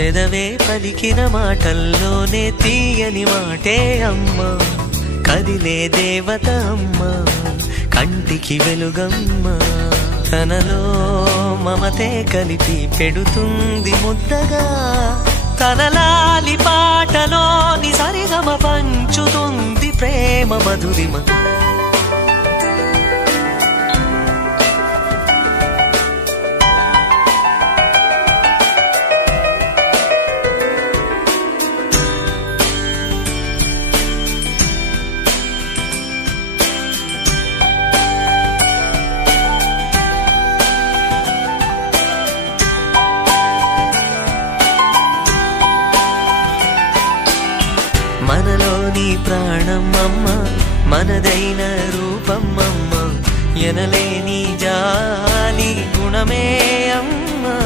పెదవే పలికిన మాటల్లోనే తీయని మాటే అమ్మా, కదిలే దేవత అమ్మా, కంటికి వెలుగమ్మా. తనలో మమతే కలిపి పెడుతుంది ముద్దగా, తనలాలి పాటలోని సరిగమ పంచుతుంది ప్రేమ మధురిమ. మనలోని ప్రాణం అమ్మ, మనదైన రూపం అమ్మ, ఎనలేని జాలి గుణమే అమ్మా.